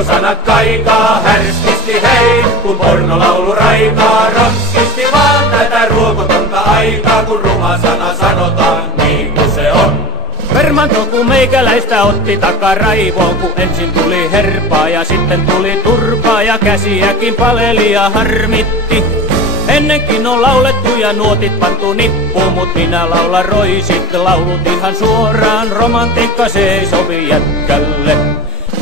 kirosanat kaikaa, härskisti hei, kun pornolaulu raikaa. Ronskisti vaan tätä ruokotonta aikaa, kun ruma sana sanotaan niin kuin se on. Permanto kun meikäläistä otti takaraivoon, kun ensin tuli herpaa ja sitten tuli turpaa ja käsiäkin paleli ja harmitti. Ennenkin on laulettu ja nuotit pantu nippuun, mut minä laulan roisit laulut ihan suoraan. Romantiikka se ei sovi jätkälle.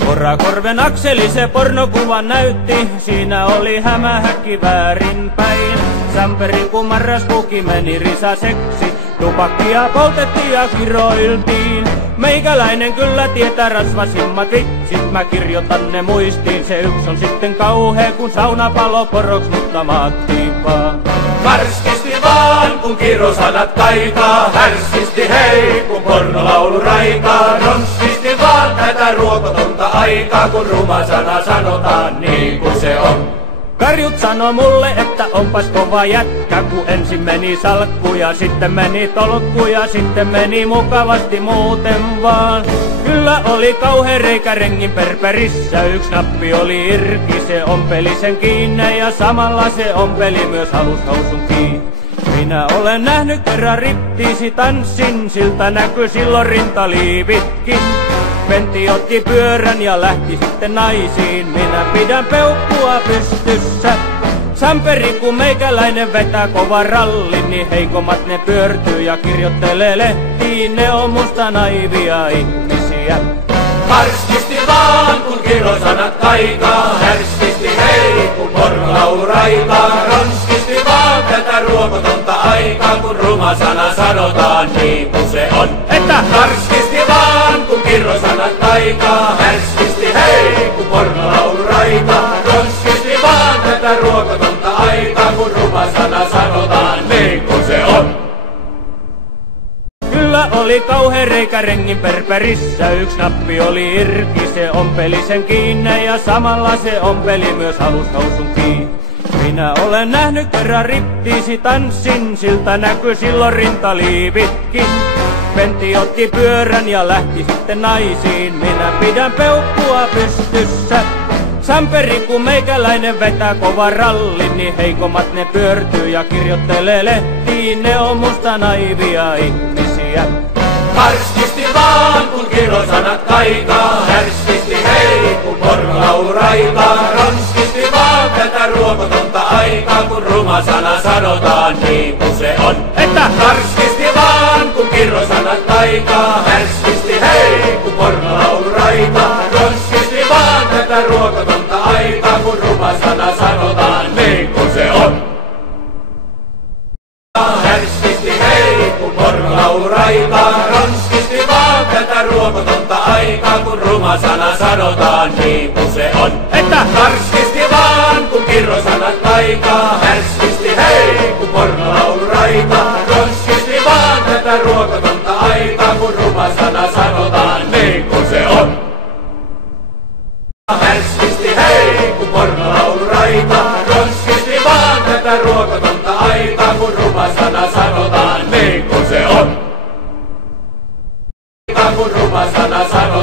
Porakorven Akseli se pornokuvan näytti, siinä oli hämähäkki väärinpäin. Sämperin kun marraspuki meni risaseksi, tupakkia poltettiin ja kiroiltiin. Meikäläinen kyllä tietää rasvasimmat vitsit, mä kirjoitan ne muistiin. Se yks on sitten kauhea, kun sauna palo poroks, mutta maattiin vaan. Karskisti vaan, kun kirosanat kaikaa, härskisti hei, kun pornolaulu raikaa. Ronskisti vaan tätä ruokotonta aikaa, kun ruma sana sanotaan niin kuin se on. Karjut sano mulle, että onpas kova jätkä, kun ensin meni salkku ja sitten meni tolkku ja sitten meni mukavasti muuten vaan. Kyllä oli kauhea reikä rengin perperissä, yksi nappi oli irki, se ompeli sen kiinni ja samalla se ompeli myös alushousun kiinni. Minä olen nähnyt kerran riptiisi tanssin, siltä näkyi silloin rintaliivitkin. Pentti otti pyörän ja lähti sitten naisiin, minä pidän peukkua pystyssä. Samperi kun meikäläinen vetää kova ralli, niin heikommat ne pyörtyy ja kirjoittelee lehtiin, ne on musta naivia ihmisiä. Karskisti vaan, kun kirosanat kaikaa, härskisti hei, kun pornolaulu raikaa. Ronskisti vaan tätä ruokotonta aikaa, kun ruma sana sanotaan niin kuin se on. Että karskisti vaan, kun kirosanat kaikaa, härskisti hei, kun pornolaulu raikaa. Ronskisti vaan tätä ruokotonta aikaa, kun ruma sana sanotaan niin kuin se on. Kyllä oli kauhea reikä rengin perperissä, yksi nappi oli irki, se ompeli sen kiinni ja samalla se ompeli myös alushousun kiinni. Minä olen nähnyt kerran riptiisi tanssin, siltä näkyi silloin rintaliivitkin. Pentti otti pyörän ja lähti sitten naisiin, minä pidän peukkua pystyssä. Samperi kun meikäläinen vetää kova ralli, niin heikommat ne pyörtyy ja kirjoittelee lehtiin, ne on musta naivia ihmisiä. Karskisti vaan, kun kirosanat kaikaa, härskisti hei, kun pornolaulu raikaa. Ronskisti vaan tätä ruokotonta aikaa, kun ruma sana sanotaan niin kuin se on. Että karskisti vaan, kun kirosanat kaikaa, härskisti hei, kun pornolaulu raikaa. Ronskisti vaan tätä ruokotonta aikaa, kun ruma sana sanotaan niin kuin se on. Härskisti hei, kun pornolaulu raikaa. Ronskisti vaan tätä ruokotonta aikaa, kun ruma sana sanotaan niin kuin se on. Että karskisti vaan, kun kirosanat kaikaa, härskisti hei, kun pornolaulu raikaa. Ronskisti vaan tätä ruokotonta aikaa, kun ruma sana sanotaan niin kuin se on. Härskisti hei, kun pornolaulu raikaa. Ronskisti vaan tätä ruokotonta aikaa, kun ruma sana sanotaan niin kuin se on. Kun ruma sana sanotaan.